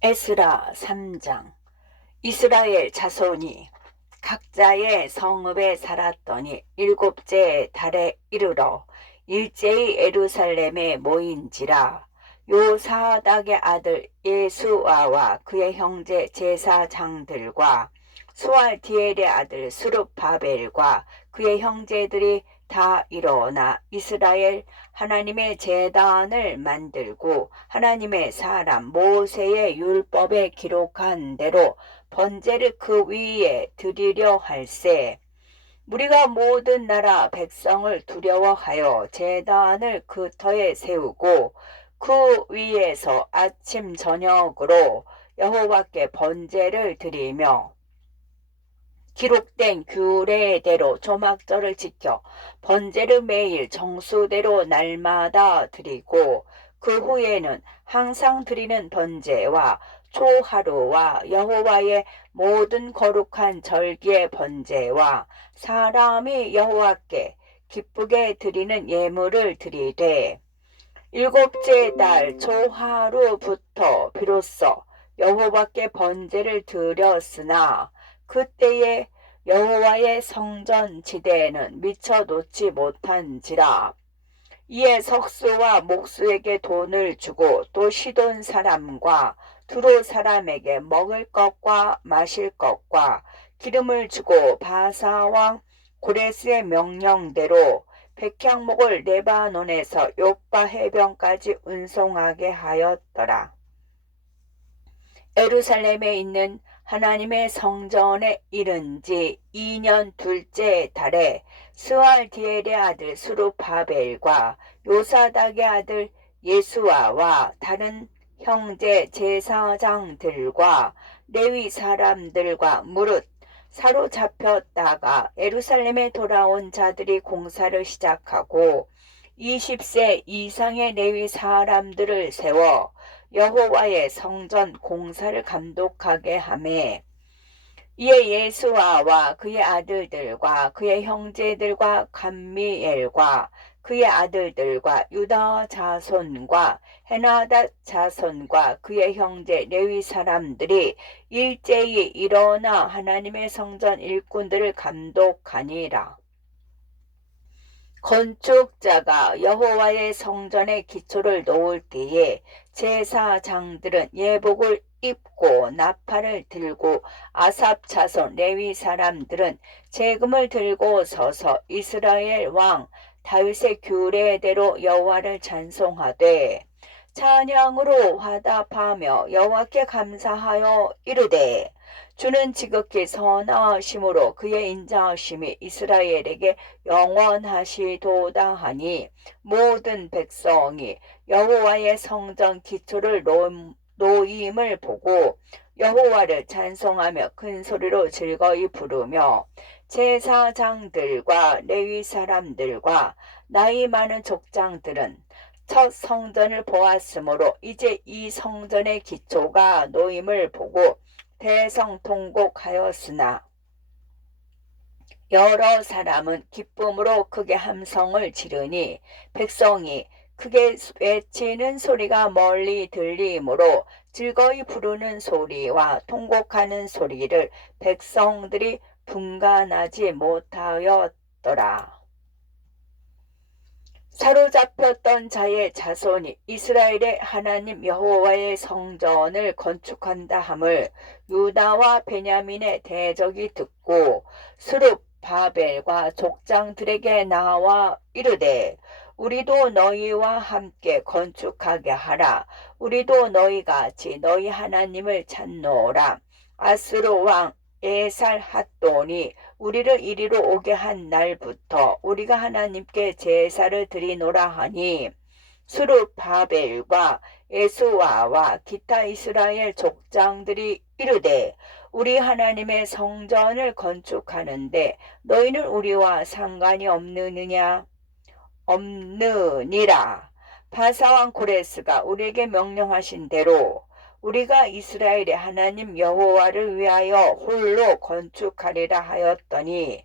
에스라 3장. 이스라엘 자손이 각자의 성읍에 살았더니 일곱째 달에 이르러 일제히 예루살렘에 모인지라. 요사닥의 아들 예수아와 그의 형제 제사장들과 수알디엘의 아들 스룹바벨과 그의 형제들이 다 일어나 이스라엘 하나님의 제단을 만들고 하나님의 사람 모세의 율법에 기록한 대로 번제를 그 위에 드리려 할세. 우리가 모든 나라 백성을 두려워하여 제단을 그 터에 세우고 그 위에서 아침 저녁으로 여호와께 번제를 드리며 기록된 규례대로 조막절을 지켜 번제를 매일 정수대로 날마다 드리고 그 후에는 항상 드리는 번제와 초하루와 여호와의 모든 거룩한 절기의 번제와 사람이 여호와께 기쁘게 드리는 예물을 드리되 일곱째 달 초하루부터 비로소 여호와께 번제를 드렸으나 그때에 여호와의 성전 지대에는 미처 놓지 못한지라. 이에 석수와 목수에게 돈을 주고 또 시돈 사람과 두로 사람에게 먹을 것과 마실 것과 기름을 주고 바사왕 고레스의 명령대로 백향목을 레바논에서 요빠 해변까지 운송하게 하였더라. 예루살렘에 있는 하나님의 성전에 이른 지 2년 둘째 달에 스알디엘의 아들 스룹바벨과 요사닥의 아들 예수아와 다른 형제 제사장들과 레위 사람들과 무릇 사로잡혔다가 예루살렘에 돌아온 자들이 공사를 시작하고 20세 이상의 레위 사람들을 세워 여호와의 성전 공사를 감독하게 하매 이에 예수아와 그의 아들들과 그의 형제들과 감미엘과 그의 아들들과 유다 자손과 헤나닷 자손과 그의 형제 레위 사람들이 일제히 일어나 하나님의 성전 일꾼들을 감독하니라. 건축자가 여호와의 성전의 기초를 놓을 때에 제사장들은 예복을 입고 나팔을 들고 아삽 자손 레위 사람들은 재금을 들고 서서 이스라엘 왕 다윗의 규례대로 여호와를 찬송하되 찬양으로 화답하며 여호와께 감사하여 이르되 주는 지극히 선하심으로 그의 인자하심이 이스라엘에게 영원하시도다 하니 모든 백성이 여호와의 성전 기초를 놓임을 보고 여호와를 찬송하며 큰 소리로 즐거이 부르며 제사장들과 레위 사람들과 나이 많은 족장들은 첫 성전을 보았으므로 이제 이 성전의 기초가 놓임을 보고 대성통곡하였으나 여러 사람은 기쁨으로 크게 함성을 지르니 백성이 크게 외치는 소리가 멀리 들리므로 즐거이 부르는 소리와 통곡하는 소리를 백성들이 분간하지 못하였더라. 사로잡혔던 자의 자손이 이스라엘의 하나님 여호와의 성전을 건축한다 함을 유다와 베냐민의 대적이 듣고 스룹바벨과 족장들에게 나와 이르되 우리도 너희와 함께 건축하게 하라. 우리도 너희같이 너희 하나님을 찾노라. 아스루 왕 에살핫돈이 우리를 이리로 오게 한 날부터 우리가 하나님께 제사를 드리노라 하니 스룹바벨과 예수아와 기타 이스라엘 족장들이 이르되 우리 하나님의 성전을 건축하는데 너희는 우리와 상관이 없느니라. 바사왕 고레스가 우리에게 명령하신 대로 우리가 이스라엘의 하나님 여호와를 위하여 홀로 건축하리라 하였더니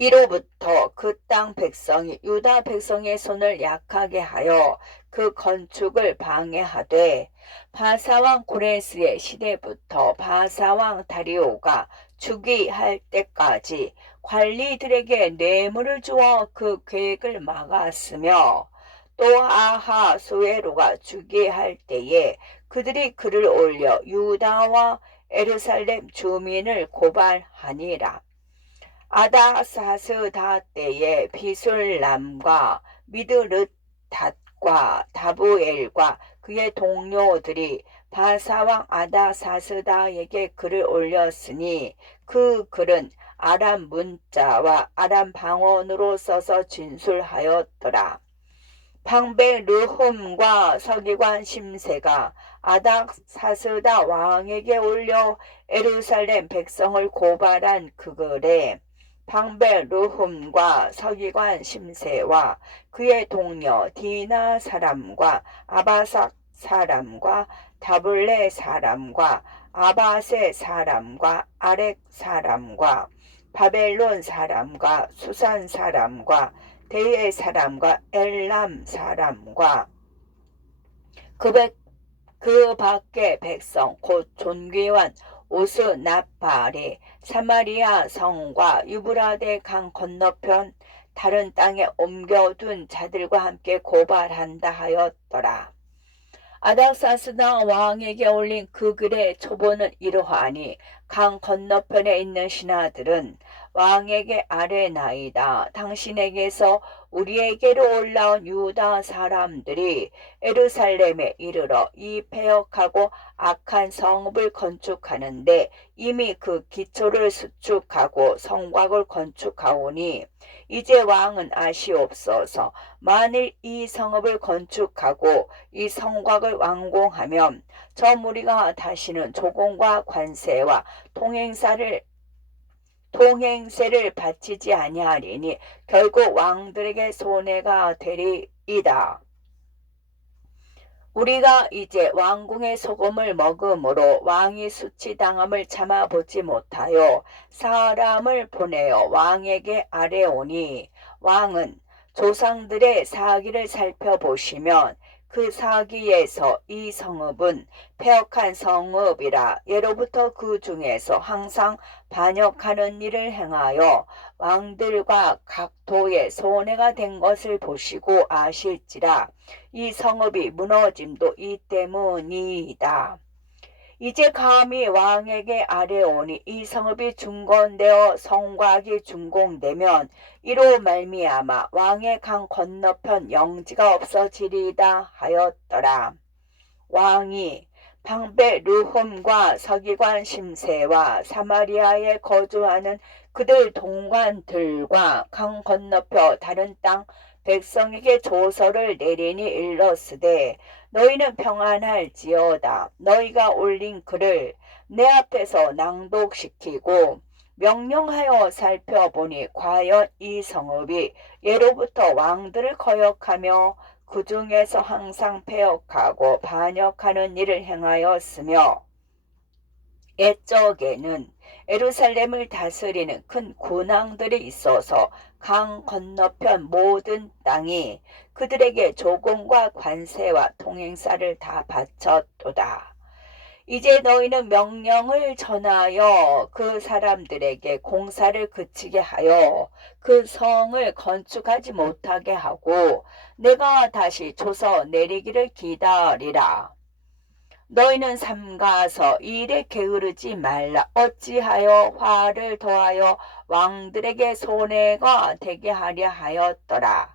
이로부터 그 땅 백성이 유다 백성의 손을 약하게 하여 그 건축을 방해하되 바사왕 고레스의 시대부터 바사왕 다리오가 즉위할 때까지 관리들에게 뇌물을 주어 그 계획을 막았으며 또 아하수에로가 즉위할 때에 그들이 글을 올려 유다와 예루살렘 주민을 고발하니라. 아다사스다 때에 비술람과 미드르닷과 다부엘과 그의 동료들이 바사왕 아다사스다에게 글을 올렸으니 그 글은 아람 문자와 아람 방언으로 써서 진술하였더라. 방백 르훔과 서기관 심세가 아닥사스다 왕에게 올려 예루살렘 백성을 고발한 그 글에 방백 르훔과 서기관 심세와 그의 동료 디나 사람과 아바삭 사람과 다블레 사람과 아바세 사람과 아렉 사람과 바벨론 사람과 수산 사람과 대의 사람과 엘람 사람과 그 밖의 백성 곧 존귀한 오스나팔이 사마리아 성과 유브라데 강 건너편 다른 땅에 옮겨둔 자들과 함께 고발한다 하였더라. 아닥사스다 왕에게 올린 그 글의 초본은 이러하니 강 건너편에 있는 신하들은 왕에게 아뢰나이다. 당신에게서 우리에게로 올라온 유다 사람들이 예루살렘에 이르러 이 패역하고 악한 성읍을 건축하는데 이미 그 기초를 수축하고 성곽을 건축하오니 이제 왕은 아시옵소서. 만일 이 성읍을 건축하고 이 성곽을 완공하면 저 무리가 다시는 조공과 관세와 통행세를 바치지 아니하리니 결국 왕들에게 손해가 되리이다. 우리가 이제 왕궁의 소금을 먹음으로 왕이 수치당함을 참아보지 못하여 사람을 보내어 왕에게 아뢰오니 왕은 조상들의 사기를 살펴보시면 그 사기에서 이 성읍은 패역한 성읍이라 예로부터 그 중에서 항상 반역하는 일을 행하여 왕들과 각 도에 손해가 된 것을 보시고 아실지라 이 성읍이 무너짐도 이 때문이다. 이제 감히 왕에게 아뢰오니 이 성읍이 중건되어 성곽이 준공되면 이로 말미암아 왕의 강 건너편 영지가 없어지리이다 하였더라. 왕이 방백 르훔과 서기관 심세와 사마리아에 거주하는 그들 동관들과 강 건너편 다른 땅 백성에게 조서를 내리니 일렀으되 너희는 평안할지어다. 너희가 올린 글을 내 앞에서 낭독시키고 명령하여 살펴보니 과연 이 성읍이 예로부터 왕들을 거역하며 그 중에서 항상 패역하고 반역하는 일을 행하였으며 옛적에는 예루살렘을 다스리는 큰 군왕들이 있어서 강 건너편 모든 땅이 그들에게 조공과 관세와 통행사를 다 바쳤도다. 이제 너희는 명령을 전하여 그 사람들에게 공사를 그치게 하여 그 성을 건축하지 못하게 하고 내가 다시 조서 내리기를 기다리라. 너희는 삼가서 이 일에 게으르지 말라. 어찌하여 화를 더하여 왕들에게 손해가 되게 하려 하였더라.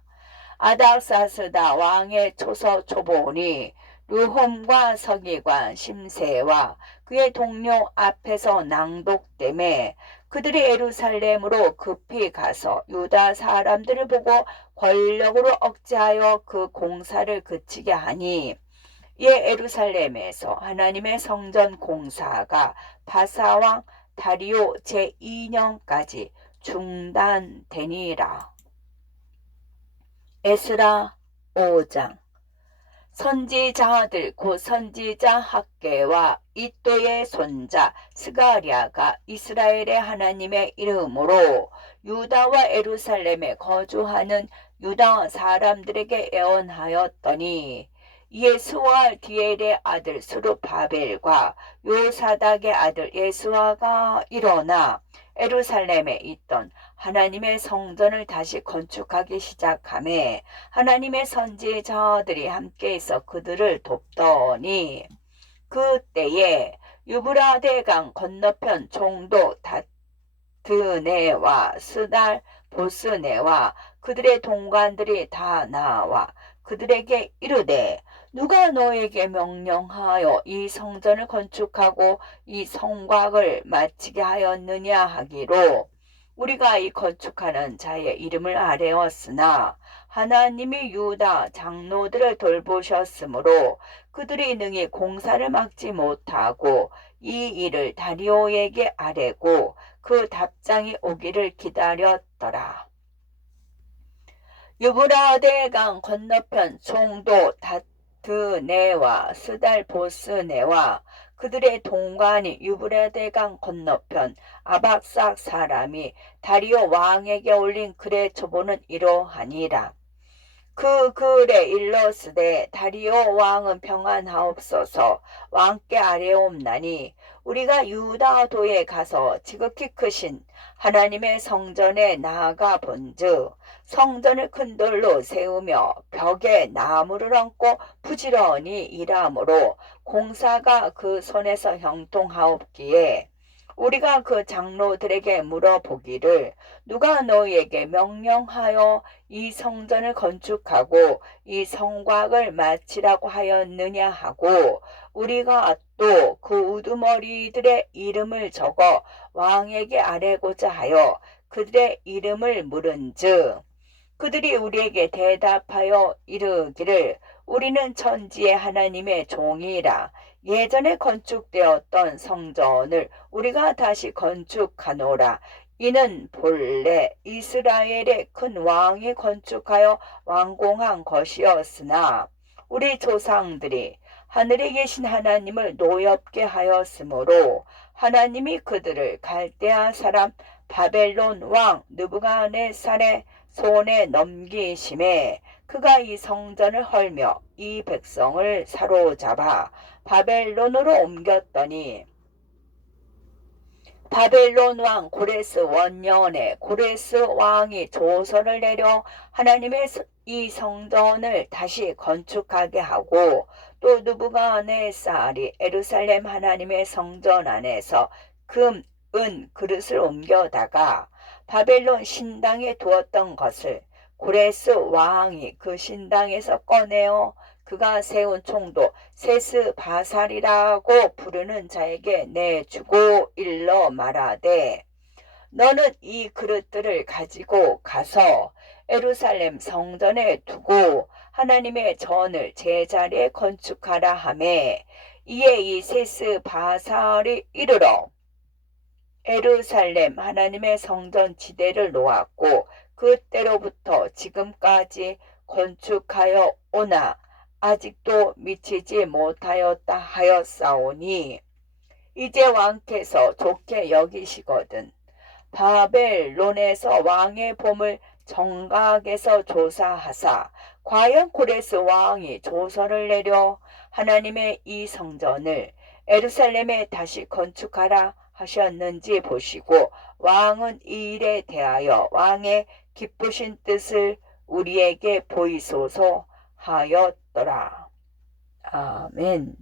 아닥사스다 왕의 초서 초본이 르홈과 서기관 심세와 그의 동료 앞에서 낭독됨에 그들이 예루살렘으로 급히 가서 유다 사람들을 보고 권력으로 억제하여 그 공사를 그치게 하니 이에 예루살렘에서 하나님의 성전 공사가 바사왕 다리오 제2년까지 중단되니라. 에스라 5장. 선지자들 곧 선지자 학개와 이또의 손자 스가랴가 이스라엘의 하나님의 이름으로 유다와 예루살렘에 거주하는 유다 사람들에게 예언하였더니, 이에 스왈디엘의 아들 스룹바벨과 요사닥의 아들 예수아가 일어나 예루살렘에 있던 하나님의 성전을 다시 건축하기 시작하며 하나님의 선지자들이 함께해서 그들을 돕더니, 그때에 유브라데강 건너편 총독 다드네와 스달 보스네와 그들의 동관들이 다 나와 그들에게 이르되, 누가 너에게 명령하여 이 성전을 건축하고 이 성곽을 마치게 하였느냐 하기로, 우리가 이 건축하는 자의 이름을 아뢰었으나 하나님이 유다 장로들을 돌보셨으므로 그들이 능히 공사를 막지 못하고 이 일을 다리오에게 아뢰고 그 답장이 오기를 기다렸더라. 유브라데강 건너편 총독 다드네와 스달보스네와 그들의 동관이 유브라데강 건너편 아박삭 사람이 다리오 왕에게 올린 글의 초보는 이러하니라. 그 글에 일러스되, 다리오 왕은 평안하옵소서. 왕께 아뢰옵나니 우리가 유다도에 가서 지극히 크신 하나님의 성전에 나아가 본즉 성전을 큰 돌로 세우며 벽에 나무를 얹고 부지런히 일하므로 공사가 그 손에서 형통하옵기에, 우리가 그 장로들에게 물어보기를, 누가 너희에게 명령하여 이 성전을 건축하고 이 성곽을 마치라고 하였느냐 하고, 우리가 또 그 우두머리들의 이름을 적어 왕에게 아뢰고자 하여 그들의 이름을 물은즉, 그들이 우리에게 대답하여 이르기를, 우리는 천지의 하나님의 종이라. 예전에 건축되었던 성전을 우리가 다시 건축하노라. 이는 본래 이스라엘의 큰 왕이 건축하여 완공한 것이었으나 우리 조상들이 하늘에 계신 하나님을 노엽게 하였으므로 하나님이 그들을 갈대아 사람 바벨론 왕 느부갓네살의 손에 넘기심에 그가 이 성전을 헐며 이 백성을 사로잡아 바벨론으로 옮겼더니, 바벨론 왕 고레스 원년에 고레스 왕이 조서를 내려 하나님의 이 성전을 다시 건축하게 하고, 또 느부갓네살이 예루살렘 하나님의 성전 안에서 금, 은, 그릇을 옮겨다가 바벨론 신당에 두었던 것을 고레스 왕이 그 신당에서 꺼내어 그가 세운 총독 세스바살이라고 부르는 자에게 내주고 일러 말하되, 너는 이 그릇들을 가지고 가서 예루살렘 성전에 두고 하나님의 전을 제자리에 건축하라 하매, 이에 이 세스바살이 이르러 예루살렘 하나님의 성전 지대를 놓았고 그때로부터 지금까지 건축하여 오나 아직도 미치지 못하였다 하였사오니, 이제 왕께서 좋게 여기시거든 바벨론에서 왕의 보물 정각에서 조사하사 과연 고레스 왕이 조서를 내려 하나님의 이 성전을 예루살렘에 다시 건축하라 하셨는지 보시고 왕은 이 일에 대하여 왕의 기쁘신 뜻을 우리에게 보이소서 하였더라. 아멘.